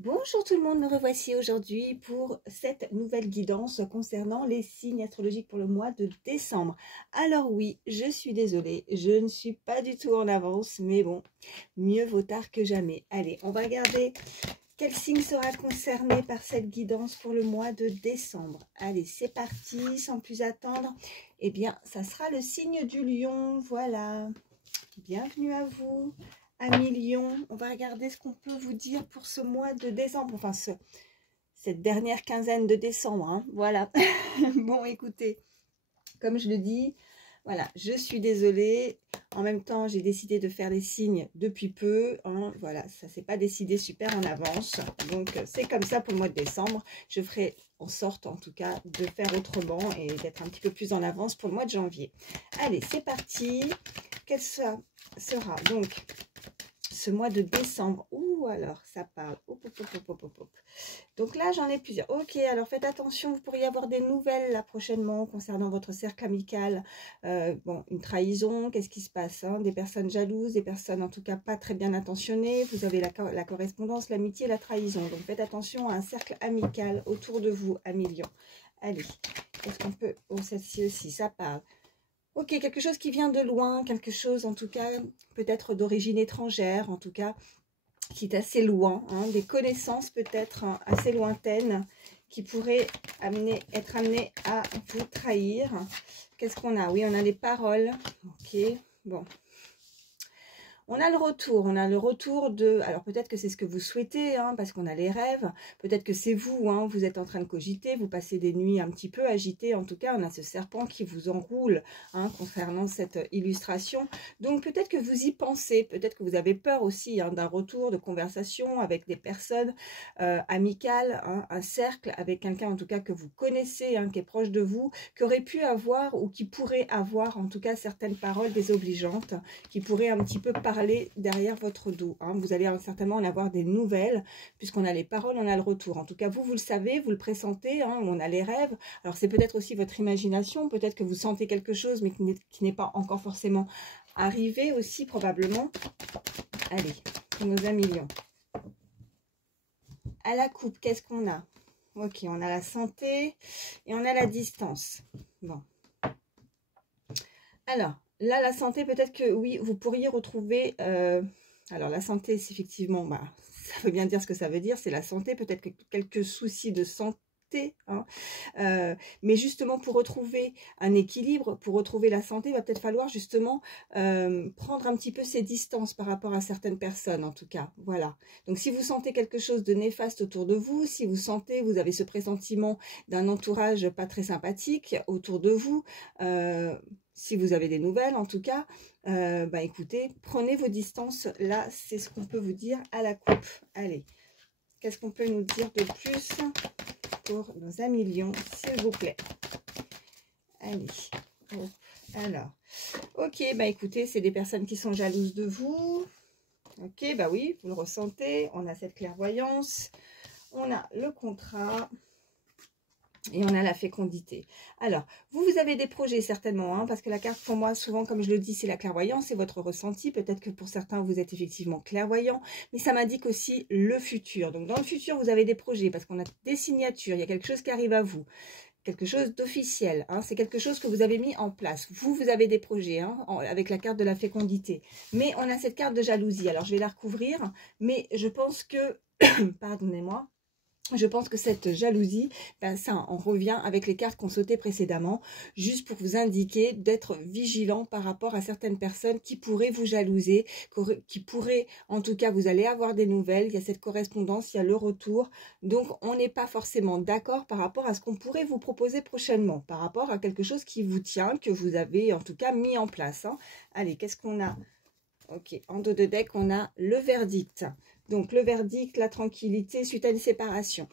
Bonjour tout le monde, me revoici aujourd'hui pour cette nouvelle guidance concernant les signes astrologiques pour le mois de décembre. Alors oui, je suis désolée, je ne suis pas du tout en avance, mais bon, mieux vaut tard que jamais. Allez, on va regarder quel signe sera concerné par cette guidance pour le mois de décembre. Allez, c'est parti, sans plus attendre. Eh bien, ça sera le signe du lion, voilà. Bienvenue à vous. Amis Lion, on va regarder ce qu'on peut vous dire pour ce mois de décembre, enfin cette dernière quinzaine de décembre, hein. Voilà. Bon, écoutez, comme je le dis, voilà, je suis désolée. En même temps, j'ai décidé de faire des signes depuis peu, hein. Voilà, ça ne s'est pas décidé super en avance, donc c'est comme ça pour le mois de décembre. Je ferai en sorte, en tout cas, de faire autrement et d'être un petit peu plus en avance pour le mois de janvier. Allez, c'est parti. Quel sera donc ce mois de décembre? Ouh, alors ça parle. Hop, hop, hop, hop, hop, hop. Donc là, j'en ai plusieurs. Ok, alors faites attention, vous pourriez avoir des nouvelles là prochainement concernant votre cercle amical. Bon, une trahison, qu'est-ce qui se passe, hein? Des personnes jalouses, des personnes en tout cas pas très bien intentionnées. Vous avez la correspondance, l'amitié, la trahison. Donc faites attention à un cercle amical autour de vous, amis Lion. Allez, qu'est-ce qu'on peut... Oh, celle-ci aussi, ça parle. Ok, quelque chose qui vient de loin, quelque chose en tout cas peut-être d'origine étrangère, en tout cas qui est assez loin, hein, des connaissances peut-être assez lointaines qui pourraient être amenées à vous trahir. Qu'est-ce qu'on a? Oui, on a les paroles. Ok, bon. On a le retour de... Alors peut-être que c'est ce que vous souhaitez, hein, parce qu'on a les rêves. Peut-être que c'est vous, hein, vous êtes en train de cogiter, vous passez des nuits un petit peu agitées. En tout cas, on a ce serpent qui vous enroule, hein, concernant cette illustration. Donc peut-être que vous y pensez, peut-être que vous avez peur aussi, hein, d'un retour de conversation avec des personnes amicales, hein, un cercle avec quelqu'un en tout cas que vous connaissez, hein, qui est proche de vous, qui aurait pu avoir ou qui pourrait avoir en tout cas certaines paroles désobligeantes, qui pourraient un petit peu parler derrière votre dos, hein. Vous allez certainement en avoir des nouvelles, puisqu'on a les paroles, on a le retour. En tout cas, vous le savez, vous le pressentez, hein, on a les rêves. Alors, c'est peut-être aussi votre imagination, peut-être que vous sentez quelque chose, mais qui n'est pas encore forcément arrivé aussi, probablement. Allez, pour nos amis Lions. À la coupe, qu'est-ce qu'on a? Ok, on a la santé et on a la distance. Bon. Alors, là, la santé, peut-être que oui, vous pourriez retrouver... alors, la santé, c'est effectivement, bah, ça veut bien dire ce que ça veut dire, c'est la santé, peut-être que quelques soucis de santé, hein. Mais justement, pour retrouver un équilibre, pour retrouver la santé, il va peut-être falloir justement prendre un petit peu ses distances par rapport à certaines personnes, en tout cas. Voilà. Donc, si vous sentez quelque chose de néfaste autour de vous, si vous sentez, vous avez ce pressentiment d'un entourage pas très sympathique autour de vous, si vous avez des nouvelles, en tout cas, bah écoutez, prenez vos distances. Là, c'est ce qu'on peut vous dire à la coupe. Allez, qu'est-ce qu'on peut nous dire de plus pour nos amis Lions, s'il vous plaît? Allez, hop. Alors, ok, bah écoutez, c'est des personnes qui sont jalouses de vous. Ok, bah oui, vous le ressentez. On a cette clairvoyance, on a le contrat. Et on a la fécondité. Alors, vous avez des projets certainement, hein, parce que la carte pour moi, souvent, comme je le dis, c'est la clairvoyance, c'est votre ressenti. Peut-être que pour certains, vous êtes effectivement clairvoyant, mais ça m'indique aussi le futur. Donc, dans le futur, vous avez des projets, parce qu'on a des signatures, il y a quelque chose qui arrive à vous. Quelque chose d'officiel, hein, c'est quelque chose que vous avez mis en place. Vous avez des projets, hein, avec la carte de la fécondité. Mais on a cette carte de jalousie. Alors, je vais la recouvrir, mais je pense que, pardonnez-moi, je pense que cette jalousie, ben ça en revient avec les cartes qu'on sautait précédemment, juste pour vous indiquer d'être vigilant par rapport à certaines personnes qui pourraient vous jalouser, qui pourraient, en tout cas, vous allez avoir des nouvelles, il y a cette correspondance, il y a le retour, donc on n'est pas forcément d'accord par rapport à ce qu'on pourrait vous proposer prochainement, par rapport à quelque chose qui vous tient, que vous avez en tout cas mis en place, hein. Allez, qu'est-ce qu'on a? Ok, en dos de deck, on a le verdict. Donc, le verdict, la tranquillité suite à une séparation.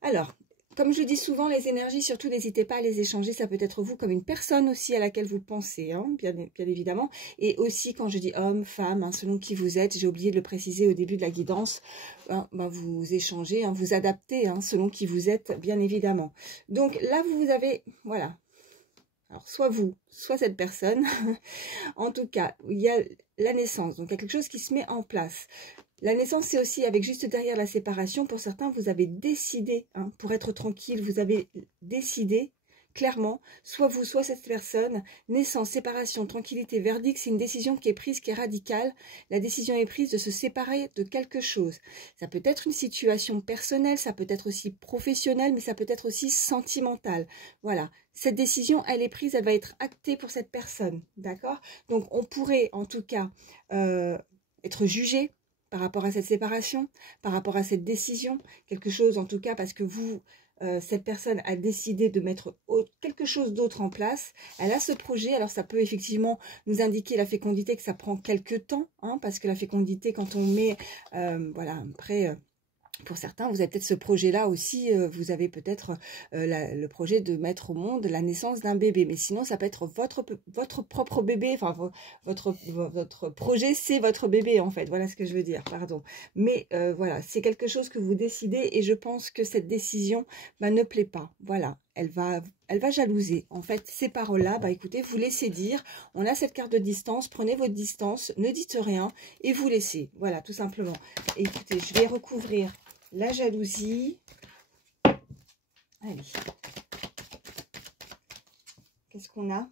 Alors, comme je dis souvent, les énergies, surtout, n'hésitez pas à les échanger. Ça peut être vous comme une personne aussi à laquelle vous pensez, hein, bien évidemment. Et aussi, quand je dis homme, femme, hein, selon qui vous êtes, j'ai oublié de le préciser au début de la guidance, hein, ben, vous échangez, hein, vous adaptez, hein, selon qui vous êtes, bien évidemment. Donc là, vous avez, voilà. Alors, soit vous, soit cette personne. En tout cas, il y a la naissance, donc il y a quelque chose qui se met en place. La naissance, c'est aussi avec juste derrière la séparation. Pour certains, vous avez décidé, hein, pour être tranquille, vous avez décidé clairement, soit vous, soit cette personne. Naissance, séparation, tranquillité, verdict, c'est une décision qui est prise, qui est radicale. La décision est prise de se séparer de quelque chose. Ça peut être une situation personnelle, ça peut être aussi professionnelle, mais ça peut être aussi sentimentale. Voilà, cette décision, elle est prise, elle va être actée pour cette personne, d'accord? Donc, on pourrait, en tout cas, être jugé par rapport à cette séparation, par rapport à cette décision, quelque chose en tout cas parce que vous, cette personne a décidé de mettre quelque chose d'autre en place, elle a ce projet, alors ça peut effectivement nous indiquer la fécondité que ça prend quelques temps, hein, parce que la fécondité quand on met, voilà, après... pour certains, vous avez peut-être ce projet-là aussi, vous avez peut-être le projet de mettre au monde la naissance d'un bébé. Mais sinon, ça peut être votre propre bébé, enfin, votre projet, c'est votre bébé, en fait. Voilà ce que je veux dire, pardon. Mais voilà, c'est quelque chose que vous décidez et je pense que cette décision ne plaît pas. Voilà, elle va jalouser. En fait, ces paroles-là, écoutez, vous laissez dire, on a cette carte de distance, prenez votre distance, ne dites rien et vous laissez. Voilà, tout simplement. Et écoutez, je vais recouvrir la jalousie. Allez. Qu'est-ce qu'on a?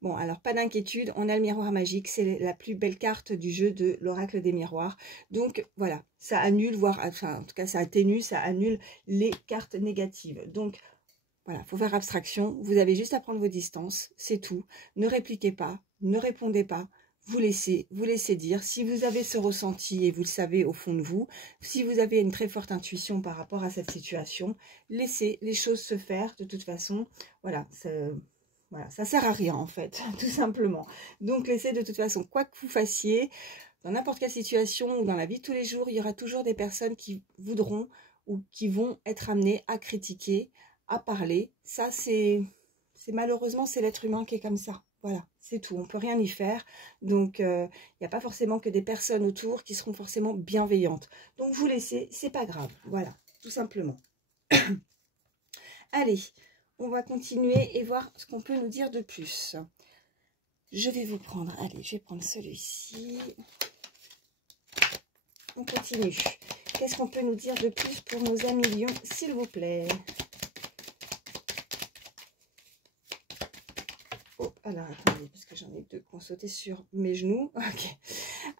Bon, alors pas d'inquiétude, on a le miroir magique, c'est la plus belle carte du jeu de l'oracle des miroirs. Donc voilà, ça annule, voire, enfin en tout cas ça atténue, ça annule les cartes négatives. Donc voilà, il faut faire abstraction, vous avez juste à prendre vos distances, c'est tout. Ne répliquez pas, ne répondez pas. Vous laissez dire, si vous avez ce ressenti et vous le savez au fond de vous, si vous avez une très forte intuition par rapport à cette situation, laissez les choses se faire de toute façon. Voilà, ça sert à rien en fait, tout simplement. Donc laissez de toute façon, quoi que vous fassiez, dans n'importe quelle situation ou dans la vie de tous les jours, il y aura toujours des personnes qui voudront ou qui vont être amenées à critiquer, à parler. Ça, c'est malheureusement, c'est l'être humain qui est comme ça. Voilà, c'est tout, on ne peut rien y faire. Donc, il n'y a pas forcément que des personnes autour qui seront forcément bienveillantes. Donc, vous laissez, c'est pas grave. Voilà, tout simplement. Allez, on va continuer et voir ce qu'on peut nous dire de plus. Je vais vous prendre, allez, je vais prendre celui-ci. On continue. Qu'est-ce qu'on peut nous dire de plus pour nos amis lions, s'il vous plaît? Oh, alors attendez, parce que j'en ai deux qui ont sauté sur mes genoux. Ok.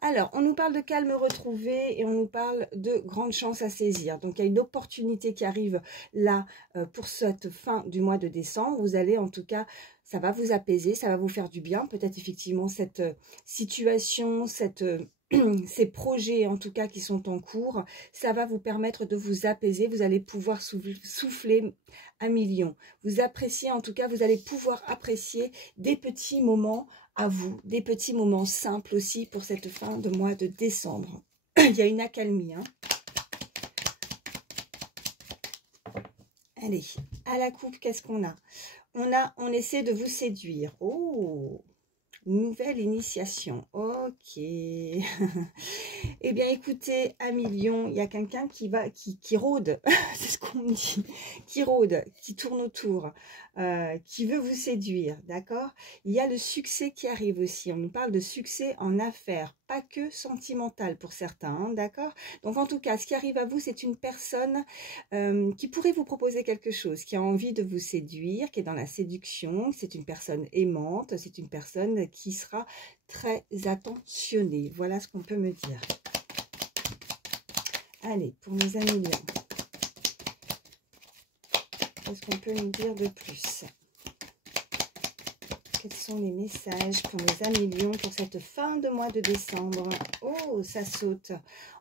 Alors, on nous parle de calme retrouvé et on nous parle de grande chance à saisir. Donc, il y a une opportunité qui arrive là pour cette fin du mois de décembre. Vous allez en tout cas, ça va vous apaiser, ça va vous faire du bien. Peut-être effectivement cette situation, ces projets en tout cas qui sont en cours, ça va vous permettre de vous apaiser. Vous allez pouvoir souffler à millions. Vous appréciez en tout cas, vous allez pouvoir apprécier des petits moments à vous, des petits moments simples aussi pour cette fin de mois de décembre. Il y a une accalmie. Hein. Allez, à la coupe, qu'est-ce qu'on a? On essaie de vous séduire. Oh, nouvelle initiation. Ok. Eh bien, écoutez, amis lions, il y a quelqu'un qui rôde, c'est ce qu'on me dit, qui rôde, qui tourne autour, qui veut vous séduire, d'accord? Il y a le succès qui arrive aussi. On nous parle de succès en affaires, pas que sentimental pour certains, hein, d'accord? Donc, en tout cas, ce qui arrive à vous, c'est une personne qui pourrait vous proposer quelque chose, qui a envie de vous séduire, qui est dans la séduction, c'est une personne aimante, c'est une personne qui sera très attentionnée. Voilà ce qu'on peut me dire. Allez, pour mes amis lions, qu'est-ce qu'on peut nous dire de plus? Quels sont les messages pour mes amis lions pour cette fin de mois de décembre? Oh, ça saute.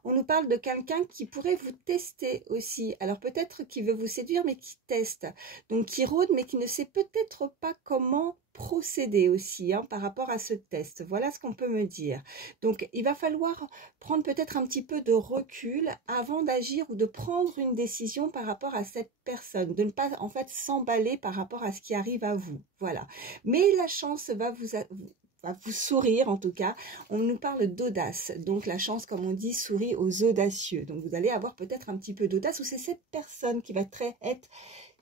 On nous parle de quelqu'un qui pourrait vous tester aussi. Alors peut-être qui veut vous séduire, mais qui teste. Donc qui rôde, mais qui ne sait peut-être pas comment procéder aussi hein, par rapport à ce test. Voilà ce qu'on peut me dire. Donc il va falloir prendre peut-être un petit peu de recul avant d'agir ou de prendre une décision par rapport à cette personne. De ne pas en fait s'emballer par rapport à ce qui arrive à vous. Voilà. Mais la chance va vous sourire en tout cas. On nous parle d'audace. Donc la chance, comme on dit, sourit aux audacieux. Donc vous allez avoir peut-être un petit peu d'audace ou c'est cette personne qui va être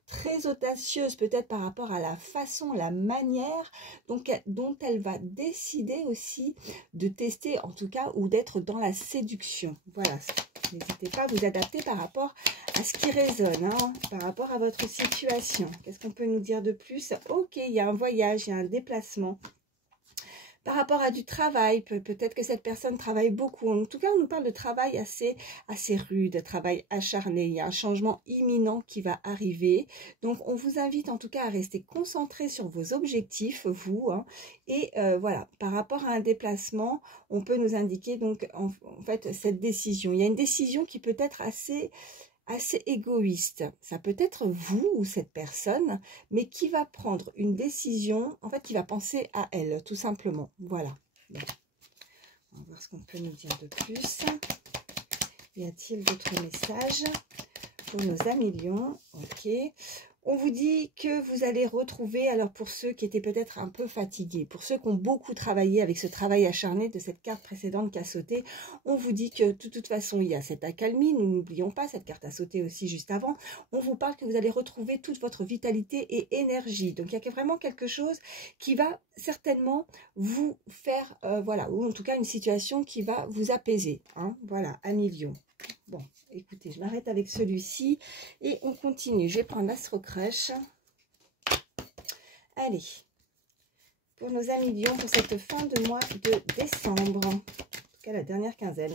très audacieuse, peut-être par rapport à la façon, la manière dont elle va décider aussi de tester, en tout cas, ou d'être dans la séduction. Voilà, n'hésitez pas à vous adapter par rapport à ce qui résonne, hein, par rapport à votre situation. Qu'est-ce qu'on peut nous dire de plus? Ok, il y a un voyage, il y a un déplacement. Par rapport à du travail, peut-être que cette personne travaille beaucoup. En tout cas, on nous parle de travail assez rude, travail acharné. Il y a un changement imminent qui va arriver. Donc, on vous invite en tout cas à rester concentré sur vos objectifs, vous. Hein, et voilà, par rapport à un déplacement, on peut nous indiquer donc en fait cette décision. Il y a une décision qui peut être assez égoïste. Ça peut être vous ou cette personne, mais qui va prendre une décision, en fait, qui va penser à elle, tout simplement. Voilà. Bon. On va voir ce qu'on peut nous dire de plus. Y a-t-il d'autres messages pour nos amis lions? Ok. On vous dit que vous allez retrouver, alors pour ceux qui étaient peut-être un peu fatigués, pour ceux qui ont beaucoup travaillé avec ce travail acharné de cette carte précédente qui a sauté, on vous dit que de toute façon, il y a cette accalmie, nous n'oublions pas, cette carte a sauté aussi juste avant, on vous parle que vous allez retrouver toute votre vitalité et énergie. Donc, il y a vraiment quelque chose qui va certainement vous faire, voilà, ou en tout cas une situation qui va vous apaiser. Hein, voilà, amis lions. Bon, écoutez, je m'arrête avec celui-ci et on continue. Je vais prendre l'Astro Crush. Allez, pour nos amis lions, pour cette fin de mois de décembre, en tout cas la dernière quinzaine.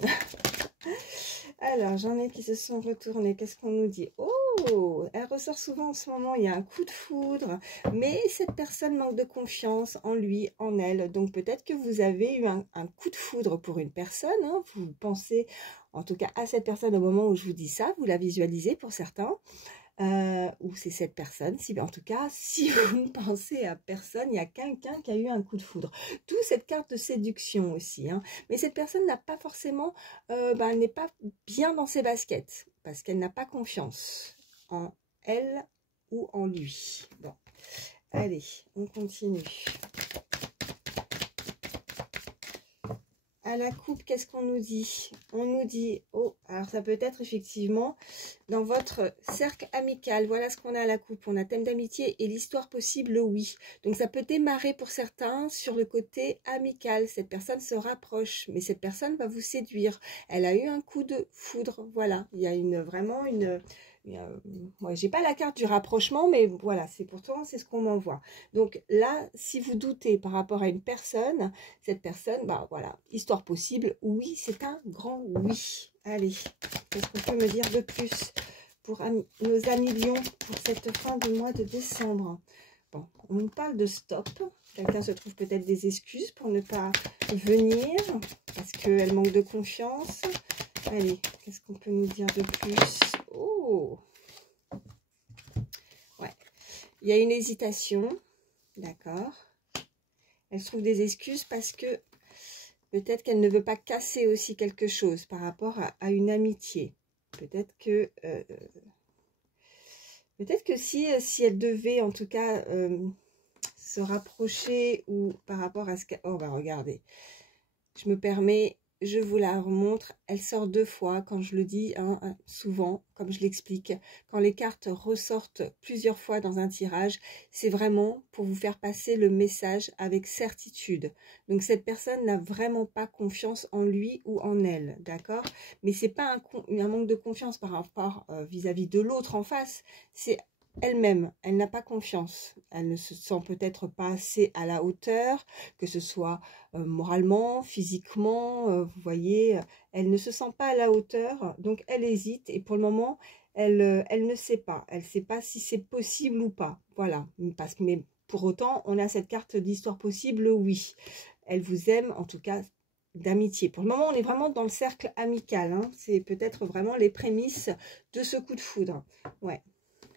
Alors, j'en ai qui se sont retournés. Qu'est-ce qu'on nous dit? Oh, elle ressort souvent en ce moment. Il y a un coup de foudre, mais cette personne manque de confiance en lui, en elle. Donc, peut-être que vous avez eu un coup de foudre pour une personne. Hein. Vous pensez, en tout cas, à cette personne au moment où je vous dis ça. Vous la visualisez pour certains. Ou c'est cette personne, si, en tout cas, si vous ne pensez à personne, il y a quelqu'un qui a eu un coup de foudre. D'où cette carte de séduction aussi. Hein. Mais cette personne n'a pas forcément, elle n'est pas bien dans ses baskets, parce qu'elle n'a pas confiance en elle ou en lui. Bon, allez, on continue. À la coupe, qu'est-ce qu'on nous dit? On nous dit, oh, alors ça peut être effectivement dans votre cercle amical. Voilà ce qu'on a à la coupe. On a thème d'amitié et l'histoire possible, oui. Donc ça peut démarrer pour certains sur le côté amical. Cette personne se rapproche, mais cette personne va vous séduire. Elle a eu un coup de foudre. Voilà, il y a vraiment une... Moi, j'ai pas la carte du rapprochement, mais voilà, c'est ce qu'on m'envoie. Donc là, si vous doutez par rapport à une personne, cette personne, bah voilà, histoire possible, oui, c'est un grand oui. Allez, qu'est-ce qu'on peut me dire de plus pour nos amis lions pour cette fin de mois de décembre? Bon, on nous parle de stop. Quelqu'un se trouve peut-être des excuses pour ne pas venir parce qu'elle manque de confiance. Allez, qu'est-ce qu'on peut nous dire de plus? Oh, ouais, il y a une hésitation, d'accord. Elle se trouve des excuses parce que peut-être qu'elle ne veut pas casser aussi quelque chose par rapport à une amitié. Peut-être que si elle devait en tout cas se rapprocher ou par rapport à ce qu'elle... Oh, bah regardez, je me permets... Je vous la remontre, elle sort deux fois, quand je le dis, hein, souvent, comme je l'explique. Quand les cartes ressortent plusieurs fois dans un tirage, c'est vraiment pour vous faire passer le message avec certitude. Donc cette personne n'a vraiment pas confiance en lui ou en elle, d'accord? Mais c'est pas un manque de confiance par rapport vis-à-vis de l'autre en face, c'est elle-même, elle n'a pas confiance, elle ne se sent peut-être pas assez à la hauteur, que ce soit moralement, physiquement, vous voyez, elle ne se sent pas à la hauteur, donc elle hésite et pour le moment, elle ne sait pas, elle ne sait pas si c'est possible ou pas, voilà, mais pour autant, on a cette carte d'histoire possible, oui, elle vous aime, en tout cas, d'amitié. Pour le moment, on est vraiment dans le cercle amical, hein. C'est peut-être vraiment les prémices de ce coup de foudre, ouais.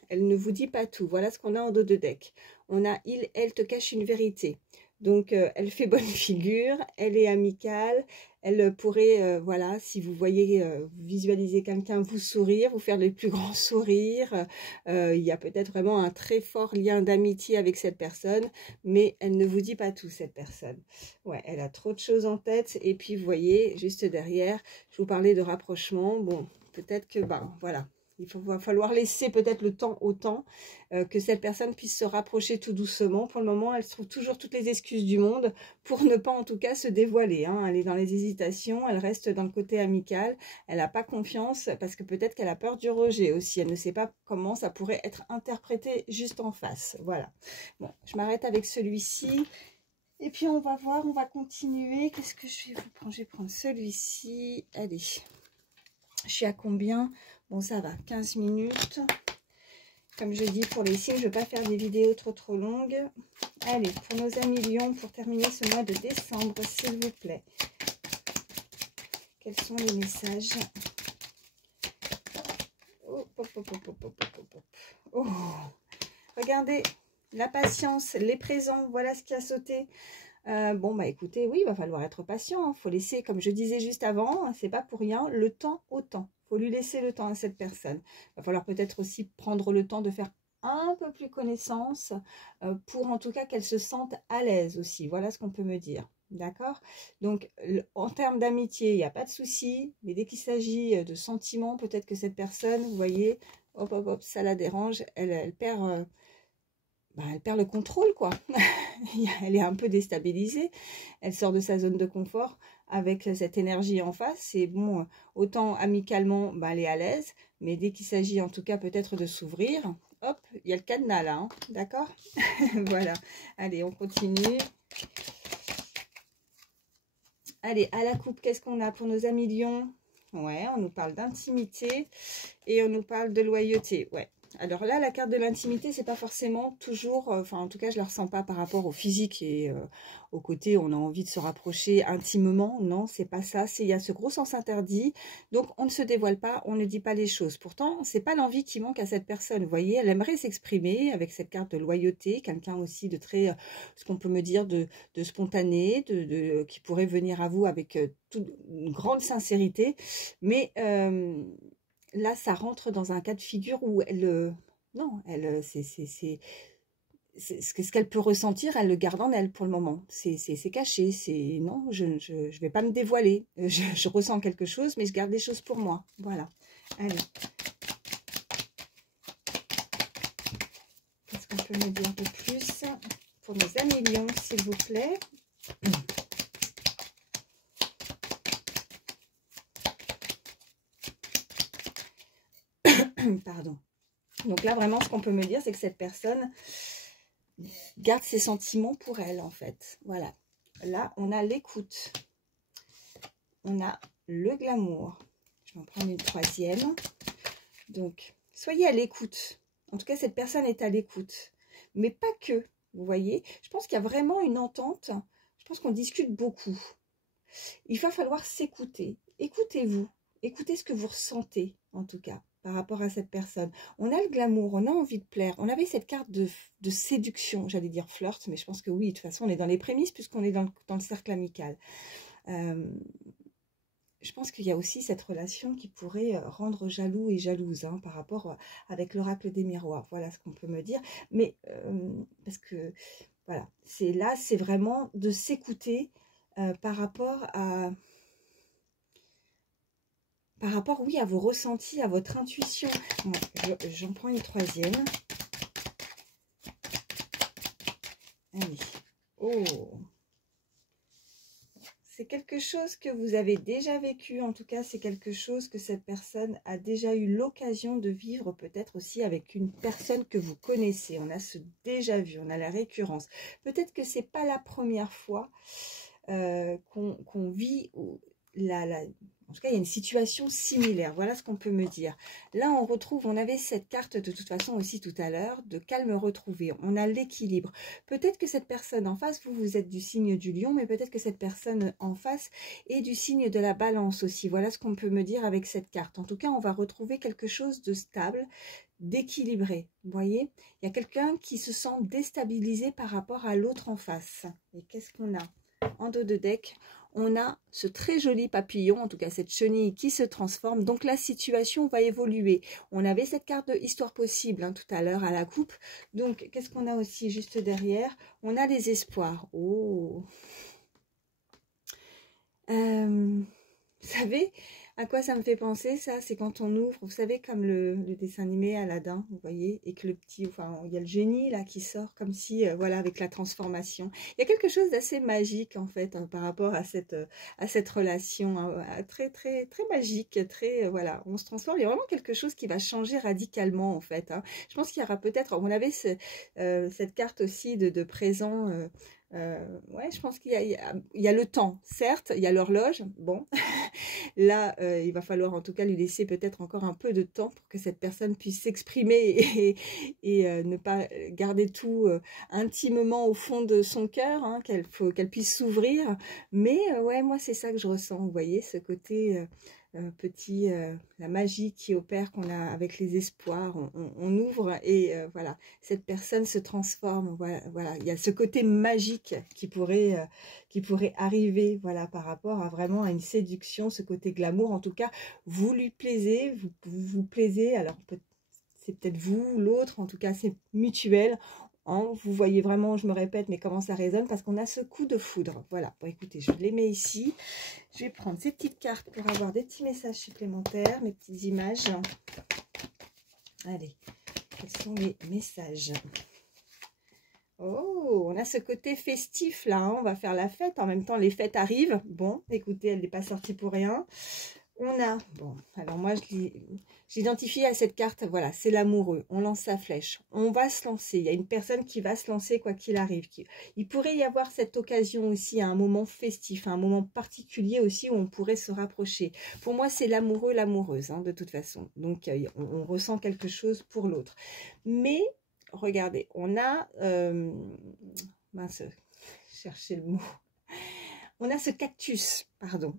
Elle ne vous dit pas tout. Voilà ce qu'on a en dos de deck. On a il, elle te cache une vérité. Donc, elle fait bonne figure, elle est amicale, elle pourrait, voilà, si vous voyez, vous visualisez quelqu'un vous sourire, vous faire les plus grands sourires. Il y a peut-être vraiment un très fort lien d'amitié avec cette personne, mais elle ne vous dit pas tout, cette personne. Ouais, elle a trop de choses en tête. Et puis, vous voyez, juste derrière, je vous parlais de rapprochement. Bon, peut-être que, ben, voilà. va falloir laisser peut-être le temps au temps, que cette personne puisse se rapprocher tout doucement. Pour le moment, elle se trouve toujours toutes les excuses du monde pour ne pas en tout cas se dévoiler, hein. Elle est dans les hésitations, elle reste dans le côté amical, elle n'a pas confiance parce que peut-être qu'elle a peur du rejet aussi. Elle ne sait pas comment ça pourrait être interprété juste en face. Voilà. Bon, je m'arrête avec celui-ci. Et puis on va voir, on va continuer. Qu'est-ce que je vais vous prendre? Je vais prendre celui-ci. Allez. Je suis à combien? Bon, ça va, 15 minutes. Comme je dis, pour les signes, je ne vais pas faire des vidéos trop longues. Allez, pour nos amis Lions, pour terminer ce mois de décembre, s'il vous plaît. Quels sont les messages? Oh, oh, oh, oh, oh, oh, oh, oh. Regardez, la patience, les présents, voilà ce qui a sauté. Bon, bah écoutez, oui, il va falloir être patient. Il faut laisser, comme je disais juste avant, c'est pas pour rien, le temps au temps. Il faut lui laisser le temps à cette personne. Il va falloir peut-être aussi prendre le temps de faire un peu plus connaissance pour en tout cas qu'elle se sente à l'aise aussi. Voilà ce qu'on peut me dire. D'accord? Donc, en termes d'amitié, il n'y a pas de souci. Mais dès qu'il s'agit de sentiments, peut-être que cette personne, vous voyez, hop, hop, hop, ça la dérange. Elle perd... elle perd le contrôle, quoi. Elle est un peu déstabilisée. Elle sort de sa zone de confort avec cette énergie en face. Et bon, autant amicalement, elle est à l'aise. Mais dès qu'il s'agit en tout cas peut-être de s'ouvrir, hop, il y a le cadenas là. Hein, d'accord? Voilà. Allez, on continue. Allez, à la coupe, qu'est-ce qu'on a pour nos amis Lions? Ouais, on nous parle d'intimité et on nous parle de loyauté. Ouais. Alors là, la carte de l'intimité, c'est pas forcément toujours, enfin en tout cas, je la ressens pas par rapport au physique et au côté on a envie de se rapprocher intimement. Non, c'est pas ça. Il y a ce gros sens interdit. Donc on ne se dévoile pas, on ne dit pas les choses. Pourtant, c'est pas l'envie qui manque à cette personne. Vous voyez, elle aimerait s'exprimer avec cette carte de loyauté, quelqu'un aussi de très, ce qu'on peut me dire de spontané, qui pourrait venir à vous avec une grande sincérité, mais là, ça rentre dans un cas de figure où elle... non, elle, ce qu'elle peut ressentir, elle le garde en elle pour le moment. C'est caché. Non, je ne vais pas me dévoiler. Je ressens quelque chose, mais je garde des choses pour moi. Voilà. Allez. Qu'est-ce qu'on peut me dire de plus pour nos amis Lions, s'il vous plaît? Pardon. Donc là, vraiment, ce qu'on peut me dire, c'est que cette personne garde ses sentiments pour elle, en fait. Voilà. Là, on a l'écoute. On a le glamour. Je vais en prendre une troisième. Donc, soyez à l'écoute. En tout cas, cette personne est à l'écoute. Mais pas que, vous voyez. Je pense qu'il y a vraiment une entente. Je pense qu'on discute beaucoup. Il va falloir s'écouter. Écoutez-vous. Écoutez ce que vous ressentez, en tout cas, par rapport à cette personne. On a le glamour, on a envie de plaire. On avait cette carte de séduction, j'allais dire flirt, mais je pense que oui, de toute façon, on est dans les prémices puisqu'on est dans le cercle amical. Je pense qu'il y a aussi cette relation qui pourrait rendre jaloux et jalouse par rapport avec l'oracle des miroirs. Voilà ce qu'on peut me dire. Mais parce que, voilà, c'est vraiment de s'écouter par rapport à... Par rapport, oui, à vos ressentis, à votre intuition. Bon, j'en prends une troisième. Allez. Oh. C'est quelque chose que vous avez déjà vécu. En tout cas, c'est quelque chose que cette personne a déjà eu l'occasion de vivre. Peut-être aussi avec une personne que vous connaissez. On a ce déjà vu, on a la récurrence. Peut-être que c'est pas la première fois qu'on vit... En tout cas, il y a une situation similaire. Voilà ce qu'on peut me dire. Là, on retrouve, on avait cette carte de toute façon aussi tout à l'heure, de calme retrouvé. On a l'équilibre. Peut-être que cette personne en face, vous êtes du signe du lion, mais peut-être que cette personne en face est du signe de la balance aussi. Voilà ce qu'on peut me dire avec cette carte. En tout cas, on va retrouver quelque chose de stable, d'équilibré. Vous voyez, il y a quelqu'un qui se sent déstabilisé par rapport à l'autre en face. Et qu'est-ce qu'on a en dos de deck? On a ce très joli papillon, en tout cas cette chenille qui se transforme. Donc la situation va évoluer. On avait cette carte de histoire possible tout à l'heure à la coupe. Donc qu'est-ce qu'on a aussi juste derrière? On a les espoirs. Oh, vous savez, À quoi ça me fait penser, ça? C'est quand on ouvre, vous savez, comme le dessin animé Aladdin, vous voyez, et que le petit, enfin, il y a le génie là qui sort, comme si, voilà, avec la transformation. Il y a quelque chose d'assez magique, en fait, hein, par rapport à cette relation, hein, très, très, très magique, très, voilà, on se transforme. Il y a vraiment quelque chose qui va changer radicalement, en fait, hein. Je pense qu'il y aura peut-être, on avait cette carte aussi de présent. Ouais, je pense qu'il y a le temps, certes, il y a l'horloge, bon, là, il va falloir en tout cas lui laisser peut-être encore un peu de temps pour que cette personne puisse s'exprimer et ne pas garder tout intimement au fond de son cœur, hein, qu'elle puisse s'ouvrir. Mais ouais, moi, c'est ça que je ressens, vous voyez, ce côté petit, la magie qui opère qu'on a avec les espoirs, on ouvre et voilà, cette personne se transforme, voilà, il y a ce côté magique qui pourrait arriver, voilà, par rapport à vraiment à une séduction, ce côté glamour. En tout cas, vous lui plaisez, vous plaisez, alors c'est peut-être vous, l'autre, en tout cas c'est mutuel. Hein, vous voyez vraiment, je me répète, mais comment ça résonne, parce qu'on a ce coup de foudre. Voilà, bon écoutez, je les mets ici. Je vais prendre ces petites cartes pour avoir des petits messages supplémentaires, mes petites images. Allez, quels sont les messages? Oh, on a ce côté festif là, hein, on va faire la fête. En même temps, les fêtes arrivent. Bon, écoutez, elle n'est pas sortie pour rien. On a, bon, alors moi, j'identifie à cette carte, voilà, c'est l'amoureux. On lance sa flèche. On va se lancer. Il y a une personne qui va se lancer quoi qu'il arrive. Il pourrait y avoir cette occasion aussi à un moment festif, à un moment particulier aussi où on pourrait se rapprocher. Pour moi, c'est l'amoureux, l'amoureuse, hein, de toute façon. Donc, on ressent quelque chose pour l'autre. Mais, regardez, on a, mince, chercher le mot. On a ce cactus, pardon.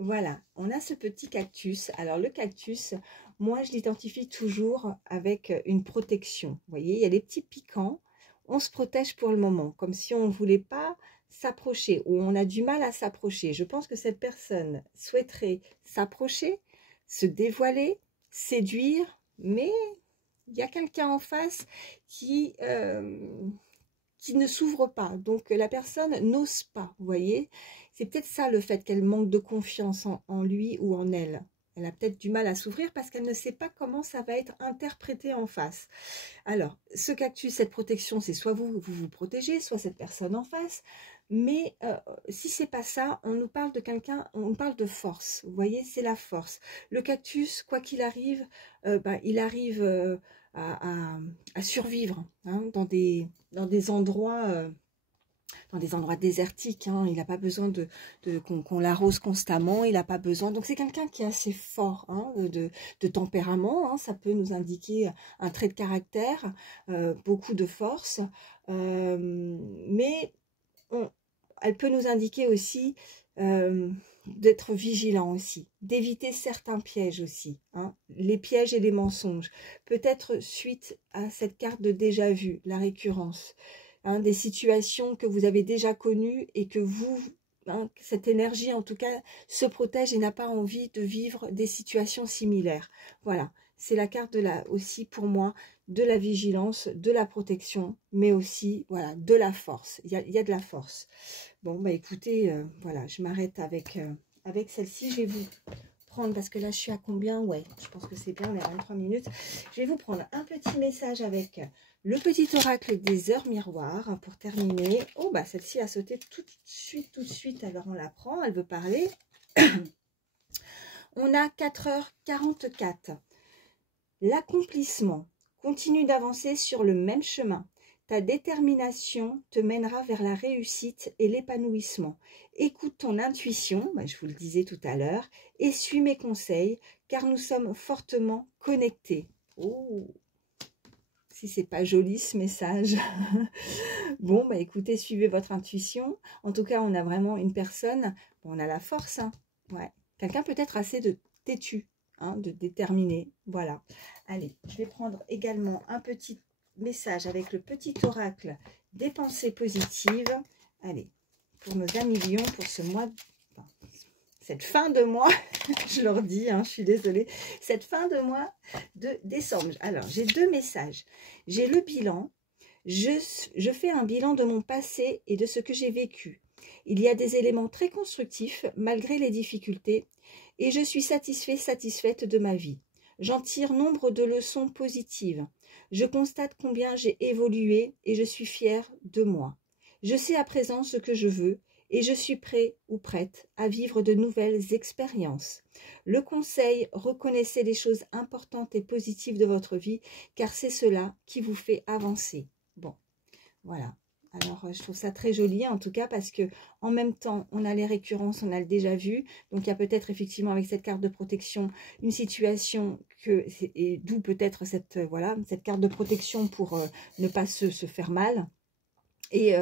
Voilà, on a ce petit cactus. Alors, le cactus, moi, je l'identifie toujours avec une protection. Vous voyez, il y a les petits piquants. On se protège pour le moment, comme si on ne voulait pas s'approcher ou on a du mal à s'approcher. Je pense que cette personne souhaiterait s'approcher, se dévoiler, séduire, mais il y a quelqu'un en face qui ne s'ouvre pas. Donc, la personne n'ose pas, vous voyez. C'est peut-être ça le fait qu'elle manque de confiance en lui ou en elle. Elle a peut-être du mal à s'ouvrir parce qu'elle ne sait pas comment ça va être interprété en face. Alors, ce cactus, cette protection, c'est soit vous protégez, soit cette personne en face. Mais si c'est pas ça, on nous parle de quelqu'un, on parle de force. Vous voyez, c'est la force. Le cactus, quoi qu'il arrive, il arrive à survivre, hein, dans des endroits désertiques, hein. Il n'a pas besoin qu'on l'arrose constamment, il n'a pas besoin. Donc c'est quelqu'un qui est assez fort, hein, de tempérament, hein. Ça peut nous indiquer un trait de caractère, beaucoup de force, mais elle peut nous indiquer aussi d'être vigilant aussi, d'éviter certains pièges aussi, hein, les pièges et les mensonges, peut-être suite à cette carte de déjà vu, la récurrence, hein, des situations que vous avez déjà connues et que vous, hein, cette énergie en tout cas se protège et n'a pas envie de vivre des situations similaires. Voilà, c'est la carte aussi pour moi de la vigilance, de la protection, mais aussi voilà, de la force. Il y a de la force. Bon, bah écoutez, voilà, je m'arrête avec celle-ci. Je vais vous prendre, parce que là, je suis à combien? Ouais, je pense que c'est bien, on est à 23 minutes. Je vais vous prendre un petit message avec le petit oracle des heures miroirs pour terminer. Oh, bah celle-ci a sauté tout de suite. Alors, on la prend, elle veut parler. On a 4h44. L'accomplissement. Continue d'avancer sur le même chemin. Ta détermination te mènera vers la réussite et l'épanouissement. Écoute ton intuition, je vous le disais tout à l'heure, et suis mes conseils, car nous sommes fortement connectés. Oh, si c'est pas joli ce message. Bon, écoutez, suivez votre intuition. En tout cas, on a vraiment une personne, on a la force, hein, ouais. Quelqu'un peut-être assez de têtu, hein, de déterminé, voilà. Allez, je vais prendre également un petit message avec le petit oracle des pensées positives. Allez, pour nos amis lions, pour ce mois, cette fin de mois, je leur dis, hein, je suis désolée, cette fin de mois de décembre. Alors, j'ai deux messages. J'ai le bilan. Je fais un bilan de mon passé et de ce que j'ai vécu. Il y a des éléments très constructifs malgré les difficultés. et je suis satisfait, satisfaite de ma vie. J'en tire nombre de leçons positives. Je constate combien j'ai évolué et je suis fière de moi. Je sais à présent ce que je veux et je suis prêt ou prête à vivre de nouvelles expériences. Le conseil, reconnaissez les choses importantes et positives de votre vie, car c'est cela qui vous fait avancer. Bon, voilà. Alors, je trouve ça très joli, en tout cas, parce que en même temps, on a les récurrences, on a le déjà vu. Donc, il y a peut-être effectivement avec cette carte de protection une situation et d'où peut-être cette, voilà, cette carte de protection pour ne pas se faire mal. Et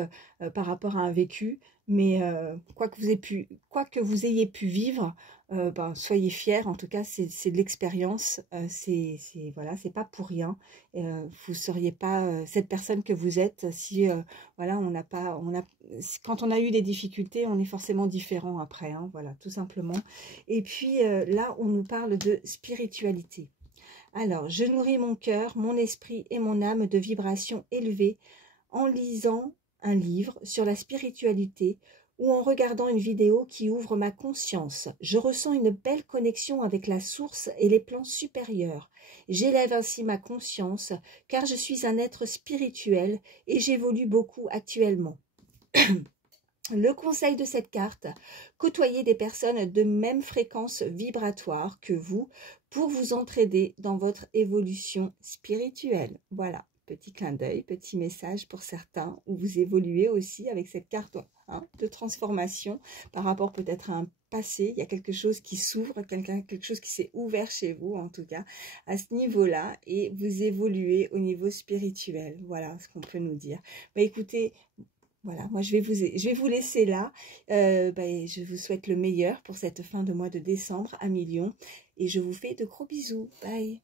par rapport à un vécu, mais quoi que vous ayez pu vivre, ben, soyez fiers. En tout cas, c'est de l'expérience, voilà, c'est pas pour rien. Vous seriez pas cette personne que vous êtes si voilà, quand on a eu des difficultés, on est forcément différent après, hein, voilà, tout simplement. Et puis là, on nous parle de spiritualité. Alors, je nourris mon cœur, mon esprit et mon âme de vibrations élevées en lisant un livre sur la spiritualité ou en regardant une vidéo qui ouvre ma conscience. Je ressens une belle connexion avec la source et les plans supérieurs. J'élève ainsi ma conscience car je suis un être spirituel et j'évolue beaucoup actuellement. Le conseil de cette carte, côtoyez des personnes de même fréquence vibratoire que vous pour vous entraider dans votre évolution spirituelle. Voilà, petit clin d'œil, petit message pour certains où vous évoluez aussi avec cette carte de transformation par rapport peut-être à un passé. Il y a quelque chose qui s'ouvre, quelque chose qui s'est ouvert chez vous en tout cas à ce niveau-là et vous évoluez au niveau spirituel. Voilà ce qu'on peut nous dire. Bah, écoutez, voilà, moi je vais vous laisser là. Je vous souhaite le meilleur pour cette fin de mois de décembre à Million. Et je vous fais de gros bisous. Bye.